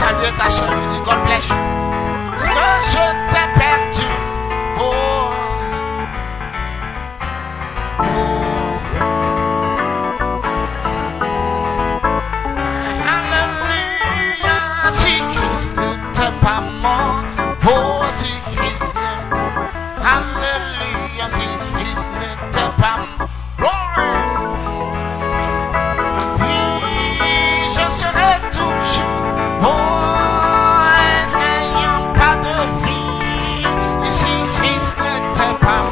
saluer ta soeur, lui dis God bless you. Est-ce que je t'ai perdu? Alléluia, si Christ n'était pas mort, oh si Christ n'était, alléluia, si Christ n'était pas mort, oui, je serai toujours n'ayant pas de vie, si Christ n'était pas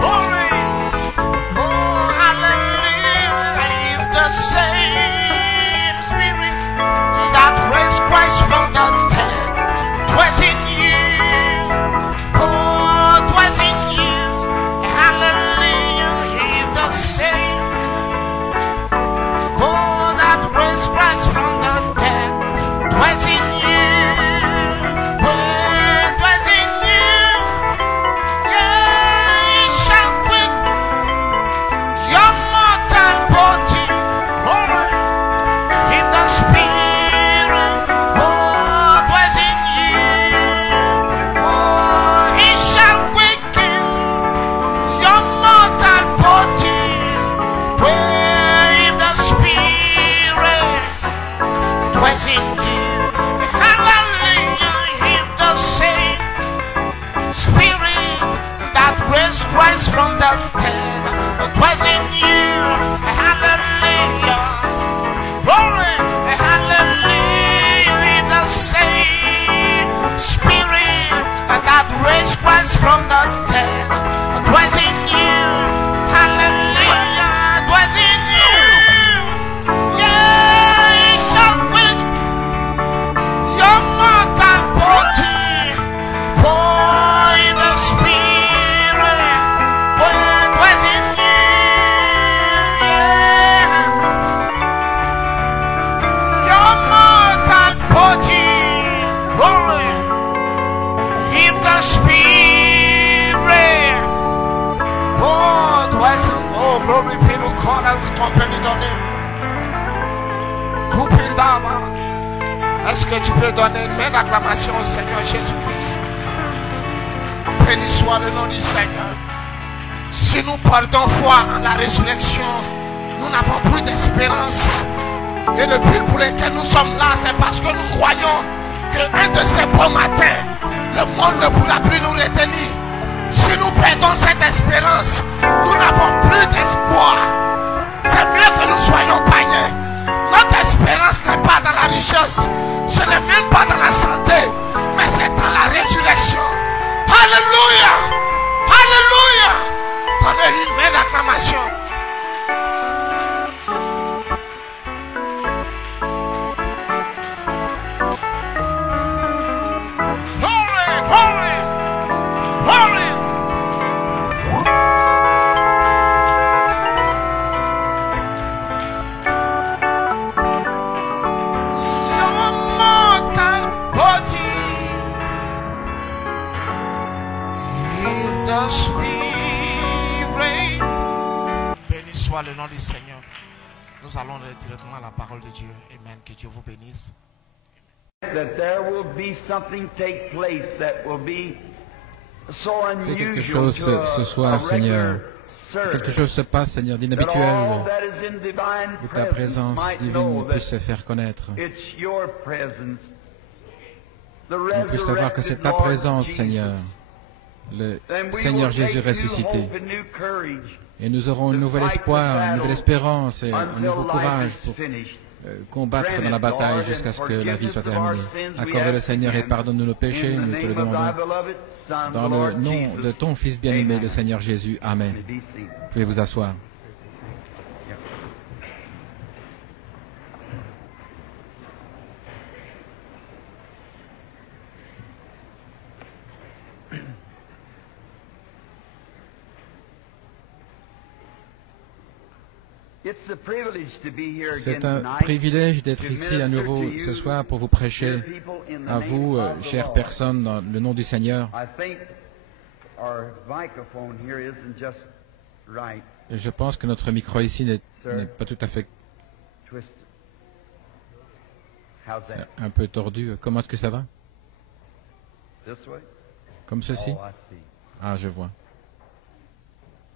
mort, oh hallelujah, if the same spirit that raised Christ from the dead was in you, oh, it was in you, hallelujah, if the same, oh, that raised Christ from the dead was in you, oh, it was in you, yeah, he shall quit your mortal body, oh, if the spirit, oh, dwells in you, oh, he shall quicken your mortal body, where if the spirit dwells in you, hallelujah, if the same spirit that raised Christ from the dead dwells in you, hallelujah. Glory, hallelujah, the same spirit that raised Christ from the dead dwells in you, hallelujah, dwells in you, yeah, he shall quit your mortal body, for the spirit dwells in you, yeah. Your mortal body, glory, if the spirit, oh, dwells in, oh, glory be to God as company donné. Coupindama. Est-ce que tu peux donner une main d'acclamation au Seigneur Jésus-Christ? Béni soit le nom du Seigneur. Si nous perdons foi en la résurrection, nous n'avons plus d'espérance. Et le but pour lequel nous sommes là, c'est parce que nous croyons qu'un de ces beaux matins, le monde ne pourra plus nous retenir. Si nous perdons cette espérance, nous n'avons plus d'espoir. C'est mieux que nous soyons païens. Notre espérance n'est pas dans la richesse, ce n'est même pas dans la santé, mais c'est dans la résurrection. Alléluia! Alléluia! Donnez une main d'acclamation. Glory, glory, glory. Your mortal body, if the spirit. Béni soit le nom du Seigneur. Nous allons aller directement à la parole de Dieu. Amen. Que Dieu vous bénisse. That there will be something take place that will be so Fais quelque unusual chose to ce a soir, Seigneur. regular Quelque service. chose se passe, Seigneur, That d'inhabituel, all that is in divine où ta presence présence might divine know puisse se that faire connaître. it's your presence. The On puisse savoir que c'est resurrected ta Lord présence, Jesus. Seigneur, le Then we Seigneur will take Jésus new ressuscité. hope and new courage Et nous aurons un to nouvel fight the espoir, une battle nouvelle espérance et un until nouveau life courage is pour finished. combattre dans la bataille jusqu'à ce que la vie soit terminée. Accorde-le, Seigneur, et pardonne-nous nos péchés, In the nous te le name of thy demandons. beloved Son, Dans the le Lord nom Jesus. de ton Fils bien-aimé, Amen. le Seigneur Jésus. Amen. May be seated. Vous pouvez vous asseoir. C'est un privilège d'être ici à nouveau ce soir pour vous prêcher à vous, chères personnes, dans le nom du Seigneur. Et je pense que notre micro ici n'est pas tout à fait How's C'est that? un peu tordu. Comment est-ce que ça va? This way? Comme ceci? Oh, I see. Ah, je vois.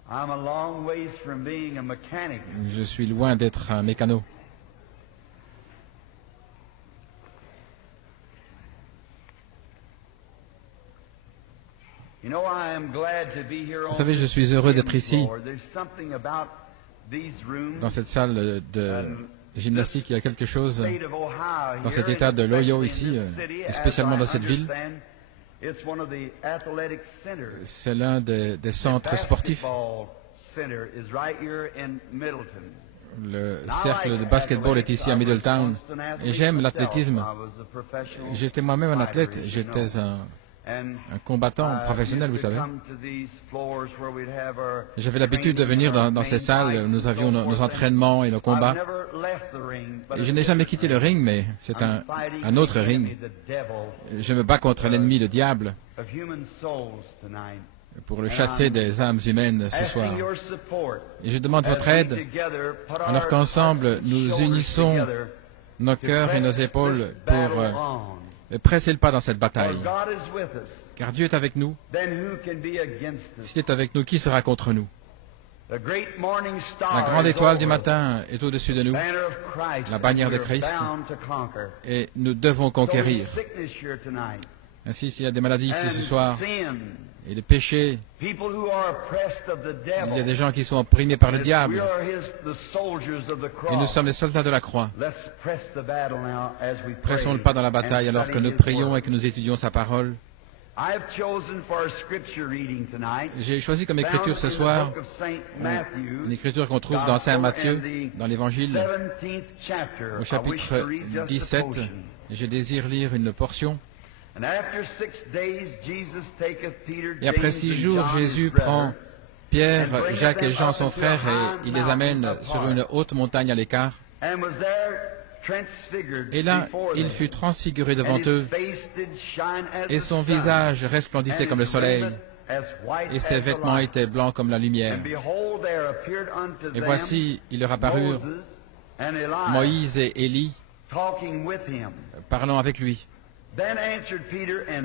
I'm a long ways from being a mechanic. Je suis loin d'être un mécano. You know, I am glad to be here. Vous savez, je suis heureux d'être ici, There's something about these rooms. dans cette salle de gymnastique. Il y a quelque chose State of Ohio dans here, cet état de and l'Ohio especially ici, in this city, et spécialement as I dans cette ville. understand, it's one of the athletic centers. C'est l'un des centres sportifs. Basketball center is right here in Middleton. Le cercle de basketball est ici à Middletown. Et j'aime l'athlétisme. J'étais moi-même un athlète. J'étais un combattant professionnel, vous savez. J'avais l'habitude de venir dans ces salles où nous avions nos entraînements et nos combats. Et je n'ai jamais quitté le ring, mais c'est un autre ring. Je me bats contre l'ennemi, le diable, pour le chasser des âmes humaines ce soir. Et je demande votre aide alors qu'ensemble nous unissons nos cœurs et nos épaules pour presser le pas dans cette bataille. Car Dieu est avec nous. S'il est avec nous, qui sera contre nous? La grande étoile du matin est au-dessus de nous, la bannière de Christ, et nous devons conquérir. Ainsi, s'il y a des maladies ici ce soir, et les péchés, il y a des gens qui sont opprimés par le diable, et nous sommes les soldats de la croix. Pressons le pas dans la bataille alors que nous prions et que nous étudions sa parole. J'ai choisi comme écriture ce soir une écriture qu'on trouve dans Saint Matthieu, dans l'Évangile, au chapitre 17. Je désire lire une portion. Et après 6 jours, Jésus prend Pierre, Jacques et Jean, son frère, et il les amène sur une haute montagne à l'écart. Et là, il fut transfiguré devant eux, et son visage resplendissait comme le soleil, et ses vêtements étaient blancs comme la lumière. Et voici, il leur apparurent Moïse et Élie, parlant avec lui.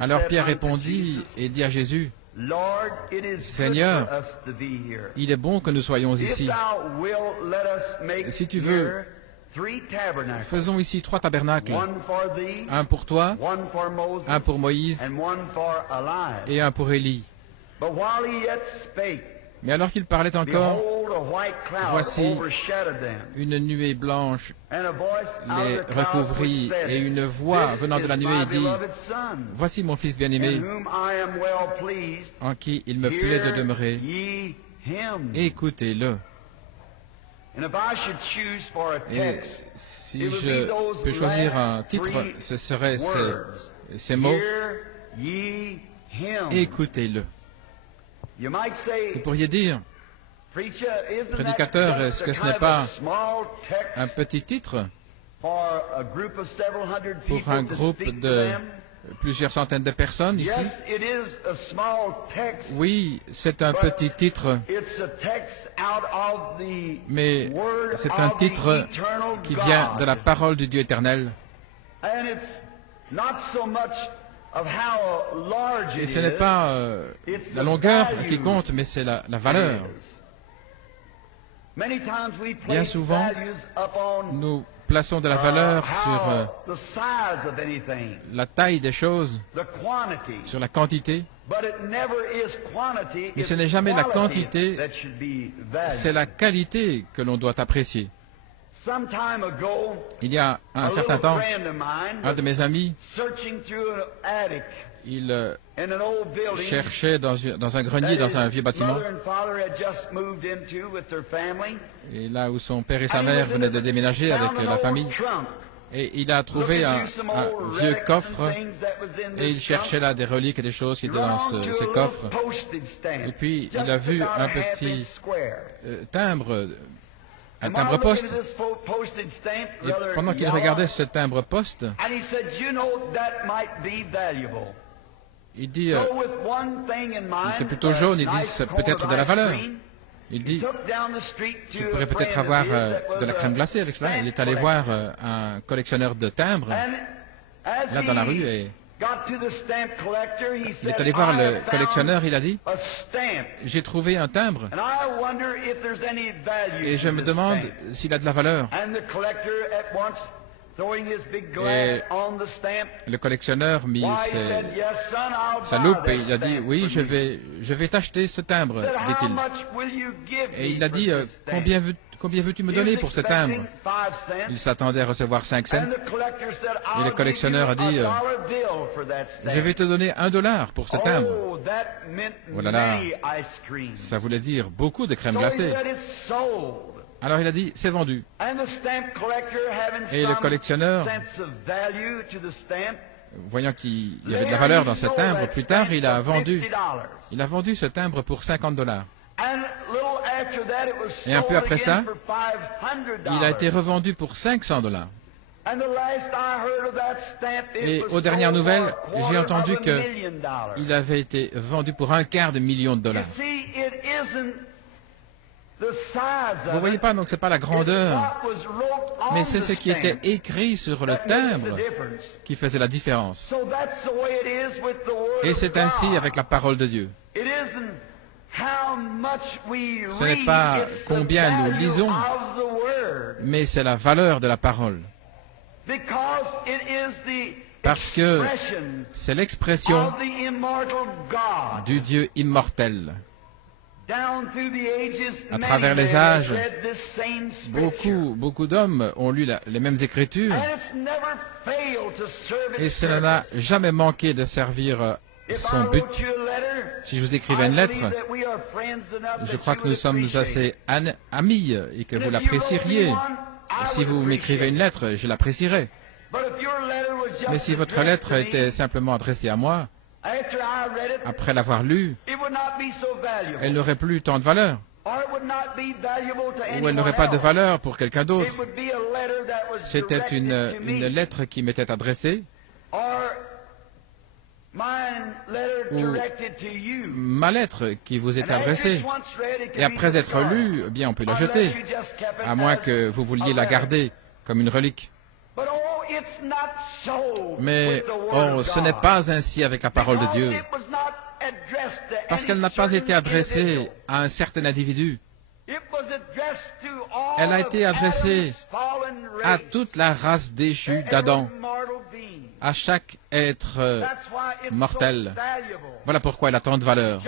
Alors Pierre répondit et dit à Jésus, « Seigneur, il est bon que nous soyons ici. Si tu veux, faisons ici 3 tabernacles, un pour toi, un pour Moïse et un pour Élie. » Mais alors qu'il parlait encore, voici, une nuée blanche les recouvrit, et une voix venant de la nuée dit, « Voici mon fils bien-aimé, en qui il me plaît de demeurer. Écoutez-le. » Et si je peux choisir un titre, ce serait ces mots, « Écoutez-le. » Vous pourriez dire, prédicateur, est-ce que ce n'est pas un petit titre pour un groupe de plusieurs centaines de personnes ici? Oui, c'est un petit titre, mais c'est un titre qui vient de la parole du Dieu éternel. Et ce n'est pas la longueur qui compte, mais c'est la valeur. Bien souvent, nous plaçons de la valeur sur la taille des choses, sur la quantité, mais ce n'est jamais la quantité, c'est la qualité que l'on doit apprécier. Il y a un certain temps, un de mes amis, il cherchait dans un grenier, dans un vieux bâtiment, et là où son père et sa mère venaient de déménager avec la famille, et il a trouvé un vieux coffre, et il cherchait là des reliques et des choses qui étaient dans ce coffre, et puis il a vu un petit timbre, un timbre-poste. Et pendant qu'il regardait ce timbre-poste, il dit, il était plutôt jaune, il dit, c'est peut-être de la valeur. Il dit, tu pourrais peut-être avoir de la crème glacée avec cela. Il est allé voir un collectionneur de timbres, là dans la rue, et il est allé voir le collectionneur, il a dit, j'ai trouvé un timbre, et je me demande s'il a de la valeur. Et le collectionneur mit sa loupe et il a dit, oui, je vais t'acheter ce timbre, dit-il. Et il a dit, combien veux-tu me donner pour ce timbre? Il s'attendait à recevoir 5 cents. Et le collectionneur a dit, je vais te donner $1 pour ce timbre. Oh là là, ça voulait dire beaucoup de crème glacée. Alors il a dit, c'est vendu. Et le collectionneur, voyant qu'il y avait de la valeur dans ce timbre, plus tard, il a vendu ce timbre pour $50. Et un peu après ça, il a été revendu pour $500. Et aux dernières nouvelles, j'ai entendu qu'il avait été vendu pour $250 000. Vous voyez pas, donc c'est pas la grandeur, mais c'est ce qui était écrit sur le timbre qui faisait la différence. Et c'est ainsi avec la parole de Dieu. Ce n'est pas combien nous lisons, mais c'est la valeur de la parole. Parce que c'est l'expression du Dieu immortel. À travers les âges, beaucoup d'hommes ont lu les mêmes Écritures et cela n'a jamais manqué de servir son but. Si je vous écrivais une lettre, je crois que nous sommes assez amis et que vous l'apprécieriez. Si vous m'écrivez une lettre, je l'apprécierais. Mais si votre lettre était simplement adressée à moi, après l'avoir lue, elle n'aurait plus tant de valeur. Ou elle n'aurait pas de valeur pour quelqu'un d'autre. C'était une lettre qui m'était adressée, ou ma lettre qui vous est adressée. Et après être lue, eh bien on peut la jeter, à moins que vous vouliez la garder comme une relique. Mais ce n'est pas ainsi avec la parole de Dieu, parce qu'elle n'a pas été adressée à un certain individu. Elle a été adressée à toute la race déchue d'Adam, à chaque être mortel. Voilà pourquoi elle a tant de valeur.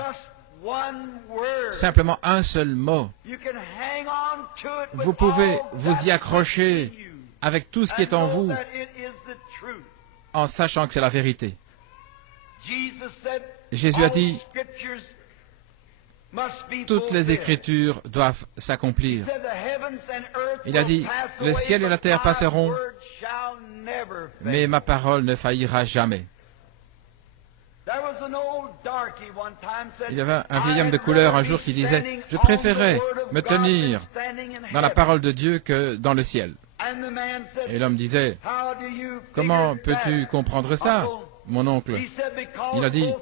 Simplement un seul mot. Vous pouvez vous y accrocher avec tout ce qui est en vous, en sachant que c'est la vérité. Jésus a dit, toutes les Écritures doivent s'accomplir. Il a dit, le ciel et la terre passeront, mais ma parole ne faillira jamais. Il y avait un vieil homme de couleur un jour qui disait, je préférais me tenir dans la parole de Dieu que dans le ciel. Et l'homme disait, comment peux-tu comprendre ça, mon oncle? Il a dit,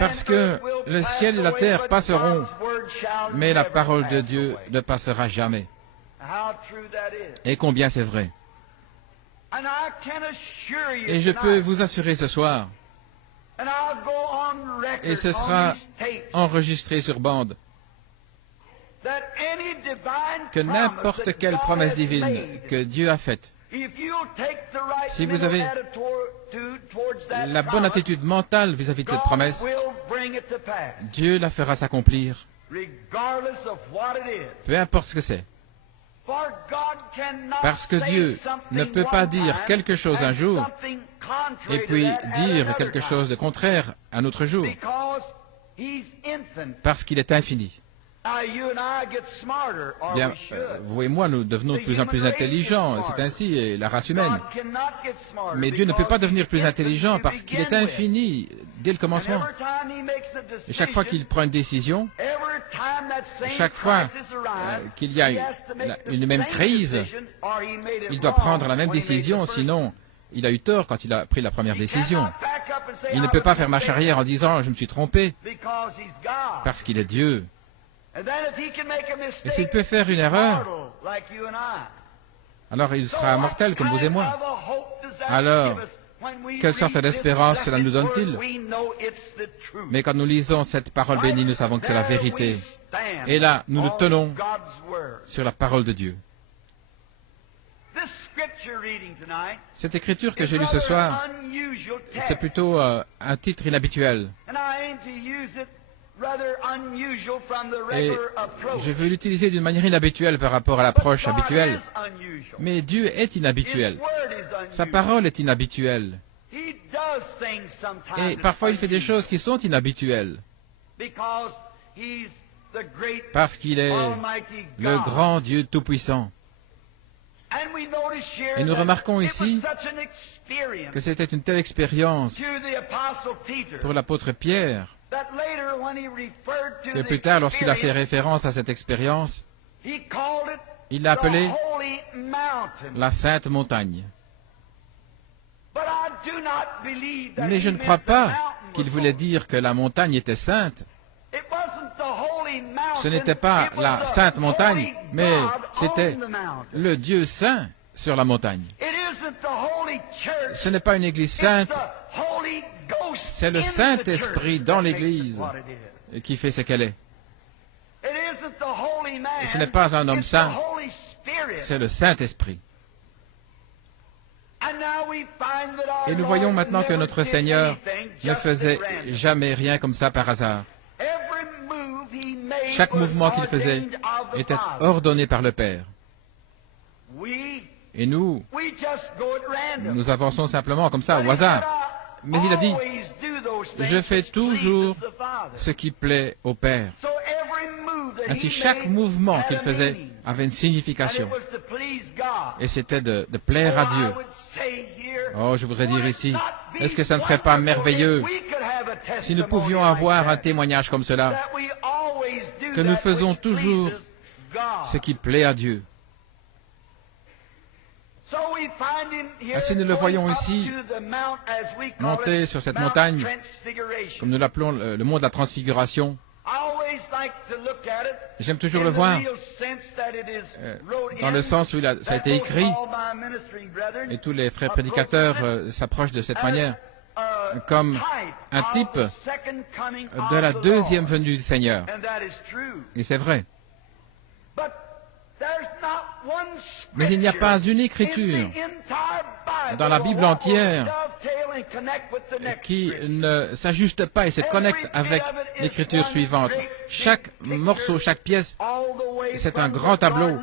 parce que le ciel et la terre passeront, mais la parole de Dieu ne passera jamais. Et combien c'est vrai. Et je peux vous assurer ce soir, et ce sera enregistré sur bande, que n'importe quelle promesse divine que Dieu a faite, si vous avez la bonne attitude mentale vis-à-vis de cette promesse, Dieu la fera s'accomplir, peu importe ce que c'est. Parce que Dieu ne peut pas dire quelque chose un jour et puis dire quelque chose de contraire un autre jour, parce qu'il est infini. Bien, vous et moi, nous devenons de plus en plus intelligents, c'est ainsi, et la race humaine. Mais Dieu ne peut pas devenir plus intelligent parce qu'il est infini dès le commencement. Et chaque fois qu'il prend une décision, chaque fois qu'il y a une même crise, il doit prendre la même décision, sinon il a eu tort quand il a pris la première décision. Il ne peut pas faire marche arrière en disant « je me suis trompé » parce qu'il est Dieu. Et s'il peut faire une erreur, alors il sera mortel comme vous et moi. Alors, quelle sorte d'espérance cela nous donne-t-il? Mais quand nous lisons cette parole bénie, nous savons que c'est la vérité. Et là, nous nous tenons sur la parole de Dieu. Cette écriture que j'ai lue ce soir, c'est plutôt un titre inhabituel. Et je veux l'utiliser d'une manière inhabituelle par rapport à l'approche habituelle. Mais Dieu est inhabituel. Sa parole est inhabituelle. Et parfois il fait des choses qui sont inhabituelles. Parce qu'il est le grand Dieu Tout-Puissant. Et nous remarquons ici que c'était une telle expérience pour l'apôtre Pierre, que plus tard, lorsqu'il a fait référence à cette expérience, il l'a appelée la Sainte Montagne. Mais je ne crois pas qu'il voulait dire que la montagne était sainte. Ce n'était pas la Sainte Montagne, mais c'était le Dieu saint sur la montagne. Ce n'est pas une église sainte, c'est le Saint-Esprit dans l'église qui fait ce qu'elle est. Et ce n'est pas un homme saint, c'est le Saint-Esprit. Et nous voyons maintenant que notre Seigneur ne faisait jamais rien comme ça par hasard. Chaque mouvement qu'il faisait était ordonné par le Père. Et nous avançons simplement comme ça, au hasard. Mais il a dit, je fais toujours ce qui plaît au Père. Ainsi, chaque mouvement qu'il faisait avait une signification. Et c'était de plaire à Dieu. Oh, je voudrais dire ici, est-ce que ça ne serait pas merveilleux si nous pouvions avoir un témoignage comme cela, que nous faisons toujours ce qui plaît à Dieu. Ainsi, nous le voyons ici, monter sur cette montagne, comme nous l'appelons le mont de la Transfiguration. J'aime toujours le voir, dans le sens où ça a été écrit, et tous les frères prédicateurs s'approchent de cette manière, comme un type de la deuxième venue du Seigneur. Et c'est vrai. Mais il n'y a pas une écriture dans la Bible entière qui ne s'ajuste pas et se connecte avec l'écriture suivante. Chaque morceau, chaque pièce, c'est un grand tableau,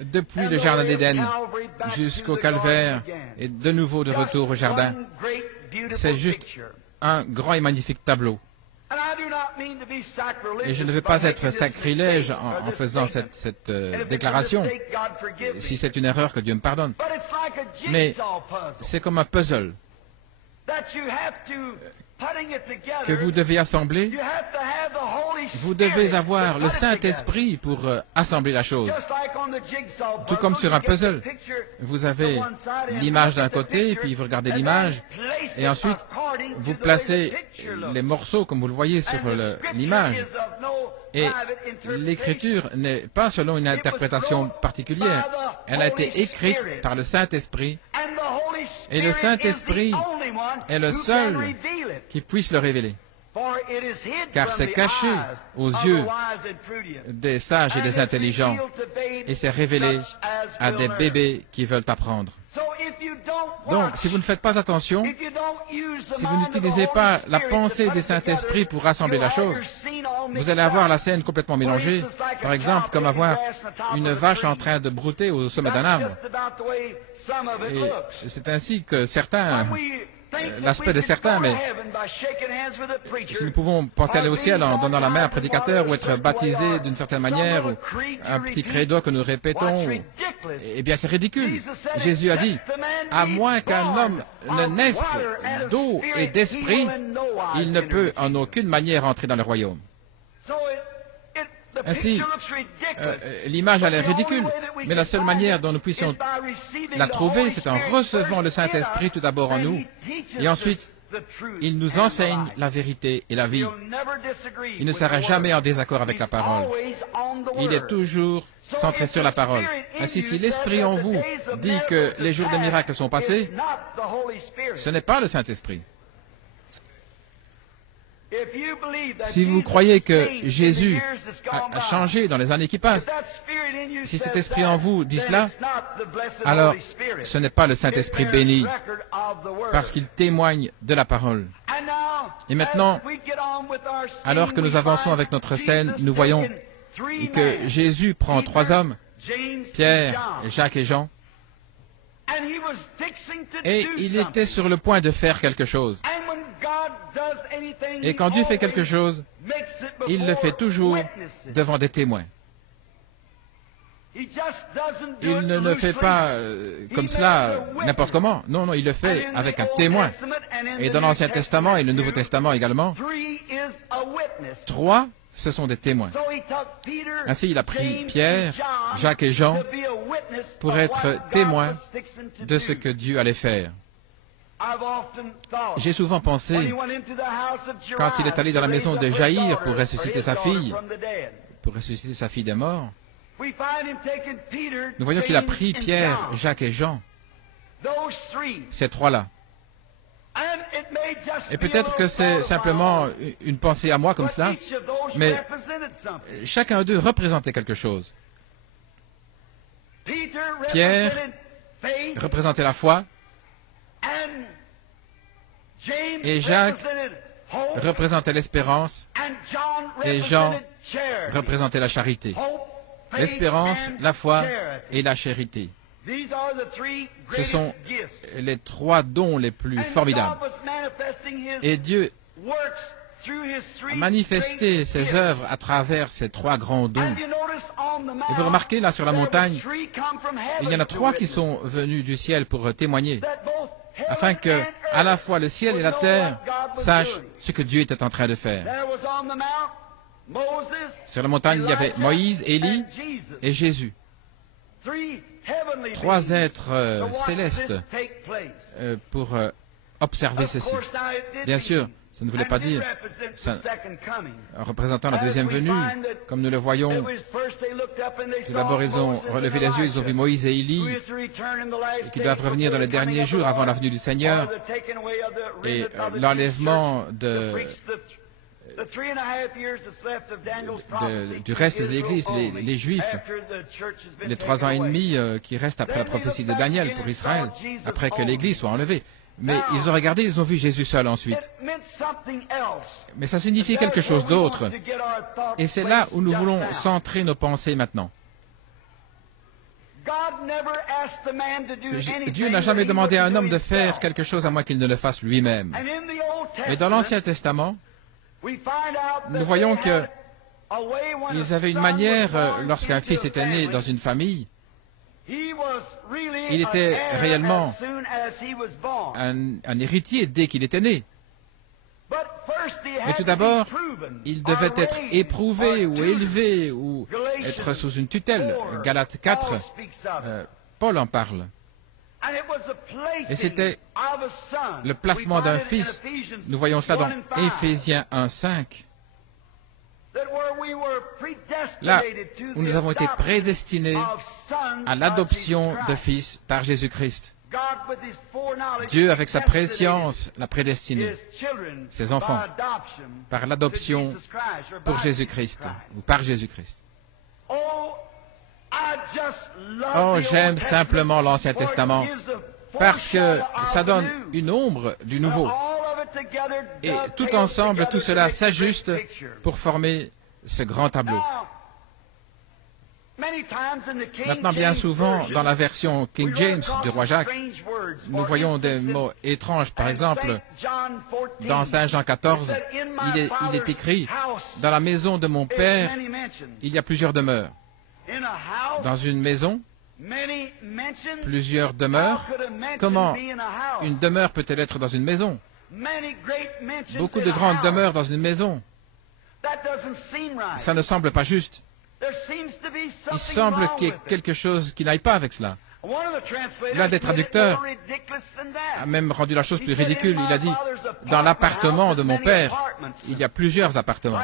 depuis le Jardin d'Éden jusqu'au Calvaire et de nouveau de retour au Jardin. C'est juste un grand et magnifique tableau. Et je ne veux pas être sacrilège en faisant cette déclaration, si c'est une erreur, que Dieu me pardonne. Mais c'est comme un puzzle que vous devez assembler. Vous devez avoir le Saint-Esprit pour assembler la chose. Tout comme sur un puzzle. Vous avez l'image d'un côté, puis vous regardez l'image, et ensuite vous placez les morceaux comme vous le voyez sur l'image. Et l'écriture n'est pas selon une interprétation particulière. Elle a été écrite par le Saint-Esprit. Et le Saint-Esprit est le seul qui puisse le révéler. Car c'est caché aux yeux des sages et des intelligents. Et c'est révélé à des bébés qui veulent apprendre. Donc, si vous ne faites pas attention, si vous n'utilisez pas la pensée du Saint-Esprit pour rassembler la chose, vous allez avoir la scène complètement mélangée. Par exemple, comme avoir une vache en train de brouter au sommet d'un arbre. Et c'est ainsi que l'aspect de certains, mais si nous pouvons penser aller au ciel en donnant la main à un prédicateur ou être baptisé d'une certaine manière, ou un petit credo que nous répétons, eh bien c'est ridicule. Jésus a dit, à moins qu'un homme ne naisse d'eau et d'esprit, il ne peut en aucune manière entrer dans le royaume. Ainsi, l'image a l'air ridicule, mais la seule manière dont nous puissions la trouver, c'est en recevant le Saint-Esprit tout d'abord en nous, et ensuite Il nous enseigne la vérité et la vie. Il ne sera jamais en désaccord avec la parole. Il est toujours centré sur la parole. Ainsi, si l'Esprit en vous dit que les jours de miracles sont passés, ce n'est pas le Saint-Esprit. Si vous croyez que Jésus a changé dans les années qui passent, si cet esprit en vous dit cela, alors ce n'est pas le Saint-Esprit béni, parce qu'il témoigne de la parole. Et maintenant, alors que nous avançons avec notre scène, nous voyons que Jésus prend 3 hommes, Pierre, Jacques et Jean, et il était sur le point de faire quelque chose. Et quand Dieu fait quelque chose, il le fait toujours devant des témoins. Il ne le fait pas comme cela, n'importe comment. Non, non, il le fait avec un témoin. Et dans l'Ancien Testament et le Nouveau Testament également, 3, ce sont des témoins. Ainsi, il a pris Pierre, Jacques et Jean pour être témoins de ce que Dieu allait faire. J'ai souvent pensé, quand il est allé dans la maison de Jaïr pour ressusciter sa fille des morts, nous voyons qu'il a pris Pierre, Jacques et Jean, ces 3-là. Et peut-être que c'est simplement une pensée à moi comme cela, mais chacun d'eux représentait quelque chose. Pierre représentait la foi, et Jacques représentait l'espérance, et Jean représentait la charité. L'espérance, la foi et la charité. Ce sont les 3 dons les plus formidables. Et Dieu a manifesté ses œuvres à travers ces 3 grands dons. Et vous remarquez, là, sur la montagne, il y en a 3 qui sont venus du ciel pour témoigner, afin que, à la fois, le ciel et la terre sachent ce que Dieu était en train de faire. Sur la montagne, il y avait Moïse, Élie et Jésus. 3 êtres célestes pour observer ceci. Bien sûr, ça ne voulait pas dire, en représentant la deuxième venue, comme nous le voyons. Tout d'abord, ils ont relevé les yeux, ils ont vu Moïse et Élie, qui doivent revenir dans les derniers jours avant la venue du Seigneur, et l'enlèvement du reste de l'Église, les Juifs, les 3 ans et demi qui restent après la prophétie de Daniel pour Israël, après que l'Église soit enlevée. Mais ils ont regardé, ils ont vu Jésus seul ensuite. Mais ça signifiait quelque chose d'autre. Et c'est là où nous voulons centrer nos pensées maintenant. Dieu n'a jamais demandé à un homme de faire quelque chose à moins qu'il ne le fasse lui-même. Et dans l'Ancien Testament, nous voyons qu'ils avaient une manière, lorsqu'un fils était né dans une famille, il était réellement un héritier dès qu'il était né. Mais tout d'abord, il devait être éprouvé ou élevé ou être sous une tutelle. Galates 4, Paul en parle. Et c'était le placement d'un fils. Nous voyons cela dans Éphésiens 1:5. Là où nous avons été prédestinés à l'adoption de fils par Jésus-Christ. Dieu, avec sa préscience, l'a prédestiné, ses enfants, par l'adoption pour Jésus-Christ, ou par Jésus-Christ. Oh, j'aime simplement l'Ancien Testament, parce que ça donne une ombre du Nouveau. Et tout ensemble, tout cela s'ajuste pour former ce grand tableau. Maintenant, bien souvent, dans la version King James du roi Jacques, nous voyons des mots étranges. Par exemple, dans Saint Jean 14, il est écrit « Dans la maison de mon Père, il y a plusieurs demeures. » Dans une maison, plusieurs demeures. Comment une demeure peut-elle être dans une maison? Beaucoup de grandes demeures dans une maison. Ça ne semble pas juste. Il semble qu'il y ait quelque chose qui n'aille pas avec cela. L'un des traducteurs a même rendu la chose plus ridicule. Il a dit, dans l'appartement de mon père, il y a plusieurs appartements.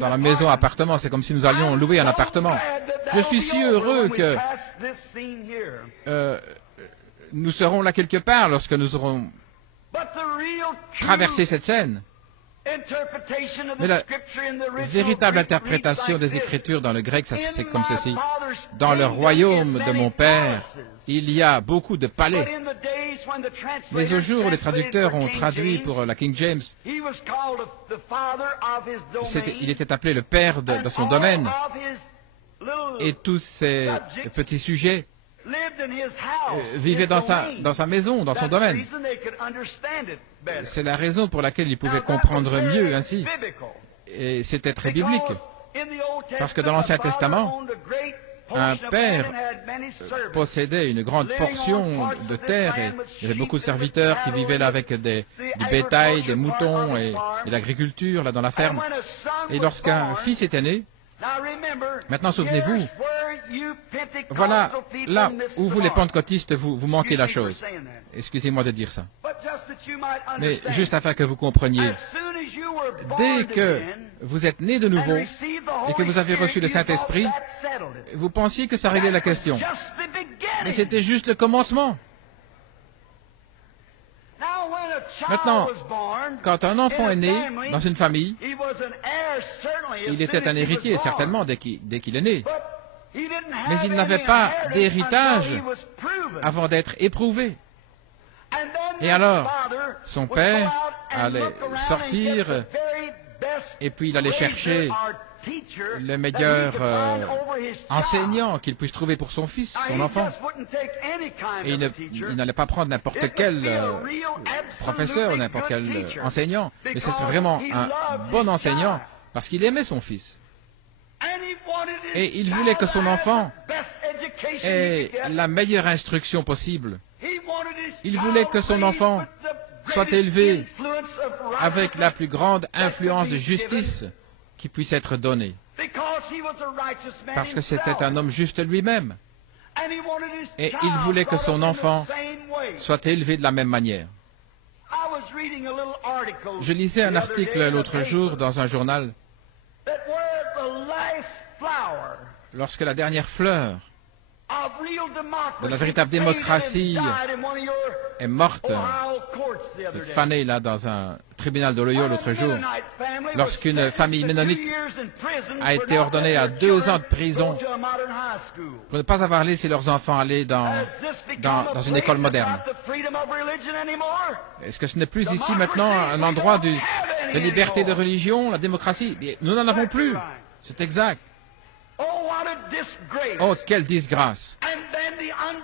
Dans la maison appartement, c'est comme si nous allions louer un appartement. Je suis si heureux que nous serons là quelque part lorsque nous aurons traversé cette scène. Mais la véritable interprétation des Écritures dans le grec, c'est comme ceci. Dans le royaume de mon Père, il y a beaucoup de palais. Mais au jour où les traducteurs ont traduit pour la King James, il était appelé le père de son domaine. Et tous ces petits sujets vivaient dans sa maison, dans son domaine. C'est la raison pour laquelle il pouvait comprendre mieux ainsi. Et c'était très biblique. Parce que dans l'Ancien Testament, un père possédait une grande portion de terre et il y avait beaucoup de serviteurs qui vivaient là avec du bétail, des moutons et l'agriculture là dans la ferme. Et lorsqu'un fils était né, maintenant souvenez-vous, voilà là où vous les pentecôtistes vous manquez la chose. Excusez-moi de dire ça. Mais juste afin que vous compreniez, dès que vous êtes né de nouveau et que vous avez reçu le Saint-Esprit, vous pensiez que ça réglait la question. Mais c'était juste le commencement. Maintenant, quand un enfant est né dans une famille, il était un héritier, certainement, dès qu'il est né. Mais il n'avait pas d'héritage avant d'être éprouvé. Et alors, son père allait sortir et puis il allait chercher le meilleur enseignant qu'il puisse trouver pour son fils, son enfant. Et il n'allait pas prendre n'importe quel professeur, n'importe quel enseignant, mais ce serait vraiment un bon enseignant parce qu'il aimait son fils. Et il voulait que son enfant ait la meilleure instruction possible. Il voulait que son enfant soit élevé avec la plus grande influence de justice qui puisse être donnée. Parce que c'était un homme juste lui-même. Et il voulait que son enfant soit élevé de la même manière. Je lisais un article l'autre jour dans un journal. Lorsque la dernière fleur de la véritable démocratie est morte, c'est fané là dans un tribunal d'Ohio l'autre jour, lorsqu'une famille ménonite a été ordonnée à 2 ans de prison pour ne pas avoir laissé leurs enfants aller dans une école moderne. Est-ce que ce n'est plus ici maintenant un endroit de liberté de religion, la démocratie? Nous n'en avons plus. C'est exact. Oh, quelle disgrâce!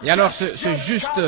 Et alors, ce juste